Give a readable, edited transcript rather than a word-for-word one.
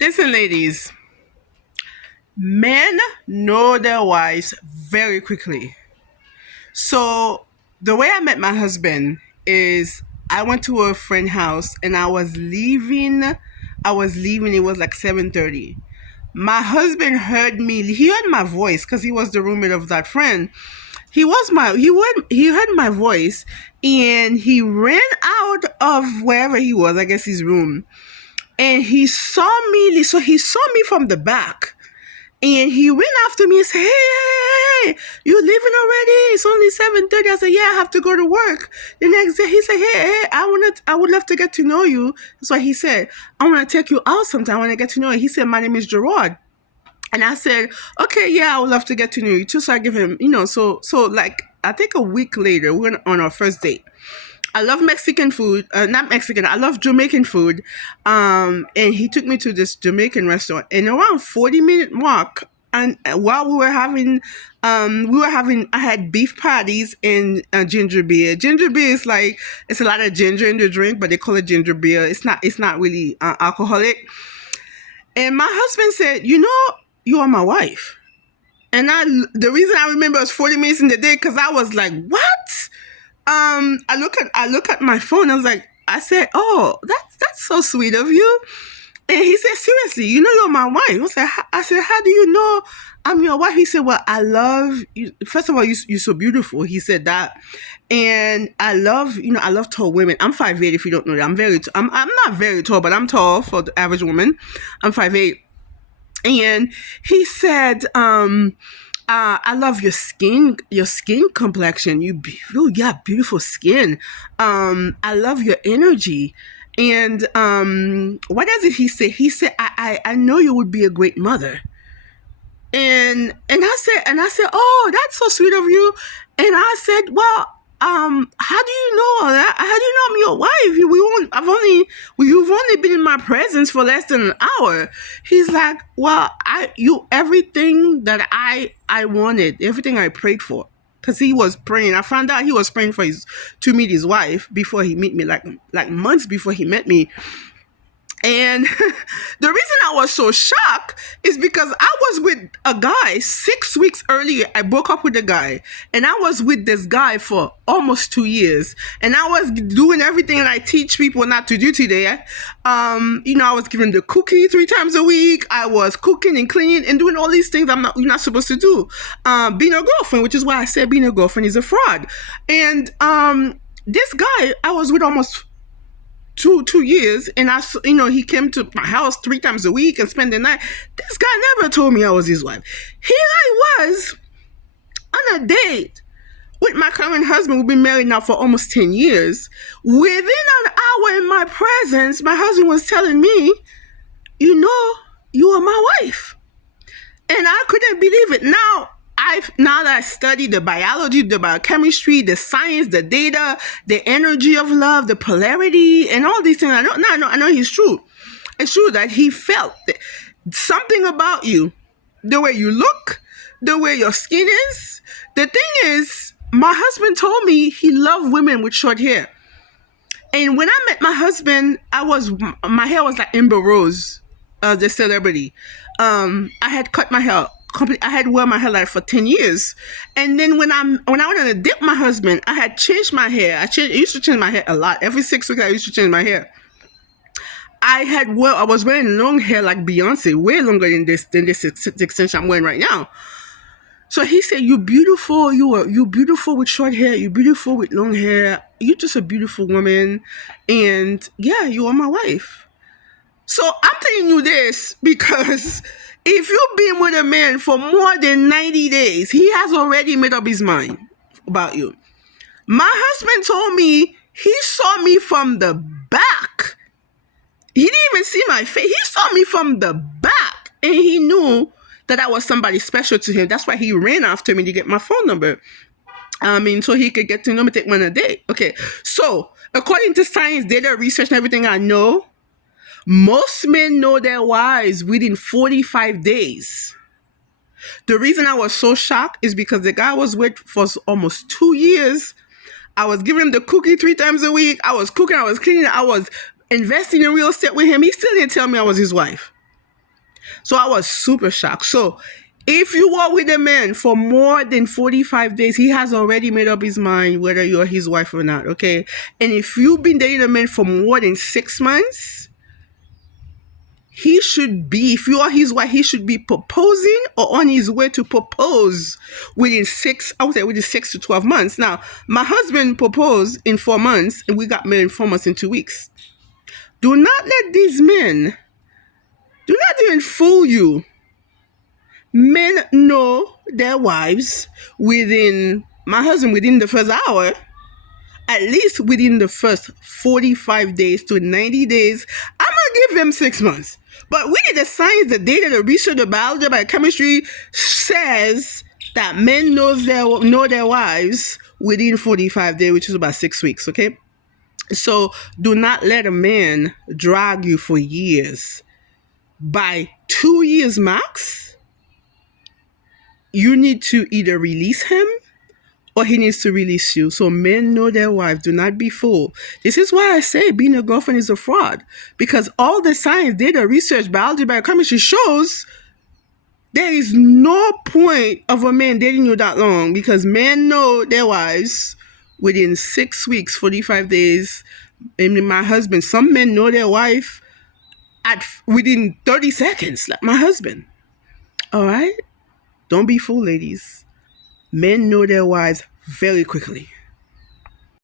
Listen, ladies, men know their wives very quickly. So the way I met my husband is I went to a friend's house and I was leaving. It was like 7:30. My husband heard me. He heard my voice because he was the roommate of that friend. He heard my voice and he ran out of wherever he was, I guess his room. And he saw me, so he saw me from the back. And he went after me and said, hey, you leaving already? It's only 7:30. I said, yeah, I have to go to work. The next day he said, hey, I would love to get to know you. That's what he said. I want to take you out sometime. I want to get to know you. He said, my name is Gerard. And I said, okay, yeah, I would love to get to know you too. So I give him, so like I think a week later, we went on our first date. I love Mexican food, not Mexican. I love Jamaican food, and he took me to this Jamaican restaurant. And around 40-minute walk, and while I had beef patties and ginger beer. Ginger beer is like it's a lot of ginger in the drink, but they call it ginger beer. It's not really alcoholic. And my husband said, you are my wife. And the reason I remember it was 40 minutes in the day because I was like, what? I look at my phone. I said, oh, that's so sweet of you. And he said, seriously, you're my wife. I said, how do you know I'm your wife? He said, well, I love you. First of all, you're so beautiful. He said that. And I love tall women. I'm 5'8", if you don't know that. I'm not very tall, but I'm tall for the average woman. I'm 5'8". And he said, I love your skin complexion. You have beautiful skin. I love your energy. And what else did he say? He said, I know you would be a great mother. And I said, oh, that's so sweet of you. And I said, well, how do you know all that? How do you know I'm your wife? You've only been in my presence for less than an hour. He's like, well, everything that I wanted, everything I prayed for. Because he was praying. I found out he was praying to meet his wife before he met me, like months before he met me. And the reason I was so shocked is because I was with a guy 6 weeks earlier. I broke up with a guy and I was with this guy for almost 2 years. And I was doing everything that I teach people not to do today. I was giving the cookie 3 times a week. I was cooking and cleaning and doing all these things you're not supposed to do. Being a girlfriend, which is why I said being a girlfriend is a fraud. And this guy I was with almost 2 years, and he came to my house 3 times a week and spent the night. This guy never told me I was his wife. Here I was on a date with my current husband. We've been married now for almost 10 years. Within an hour in my presence, my husband was telling me, you are my wife. And I couldn't believe it. Now that I study the biology, the biochemistry, the science, the data, the energy of love, the polarity, and all these things, I know he's true. It's true that he felt something about you, the way you look, the way your skin is. The thing is, my husband told me he loved women with short hair. And when I met my husband, my hair was like Amber Rose, the celebrity. I had cut my hair. I had worn my hair like for 10 years. And then when I went on a date with my husband, I had changed my hair. I used to change my hair a lot. Every 6 weeks, I used to change my hair. I was wearing long hair like Beyonce, way longer than this extension I'm wearing right now. So he said, you're beautiful. You're beautiful with short hair. You're beautiful with long hair. You're just a beautiful woman. And yeah, you are my wife. So I'm telling you this because if you've been with a man for more than 90 days, he has already made up his mind about you. My husband told me he saw me from the back. He didn't even see my face. He saw me from the back and he knew that I was somebody special to him. That's why he ran after me to get my phone number. So he could get to know me, take me on a date. Okay, so according to science, data, research, and everything I know, most men know their wives within 45 days. The reason I was so shocked is because the guy I was with for almost 2 years. I was giving him the cookie 3 times a week. I was cooking, I was cleaning, I was investing in real estate with him. He still didn't tell me I was his wife. So I was super shocked. So if you are with a man for more than 45 days, he has already made up his mind whether you're his wife or not, okay? And if you've been dating a man for more than 6 months, he should be, if you are his wife, he should be proposing or on his way to propose within 6 to 12 months. Now, my husband proposed in 4 months and we got married in 4 months and 2 weeks. Do not let these men, do not even fool you. Men know their wives my husband within the first hour, at least within the first 45 days to 90 days. I'm going to give them 6 months. But really the science, the data, the research, the biology, the chemistry says that men know their wives within 45 days, which is about 6 weeks, okay? So do not let a man drag you for years. By 2 years max, you need to either release him or he needs to release you. So men know their wives. Do not be fooled. This is why I say being a girlfriend is a fraud. Because all the science, data, research, biology, biochemistry shows there is no point of a man dating you that long, because men know their wives within 6 weeks, 45 days. And my husband, some men know their wife within 30 seconds, like my husband. All right? Don't be fooled, ladies. Men know their wives very quickly.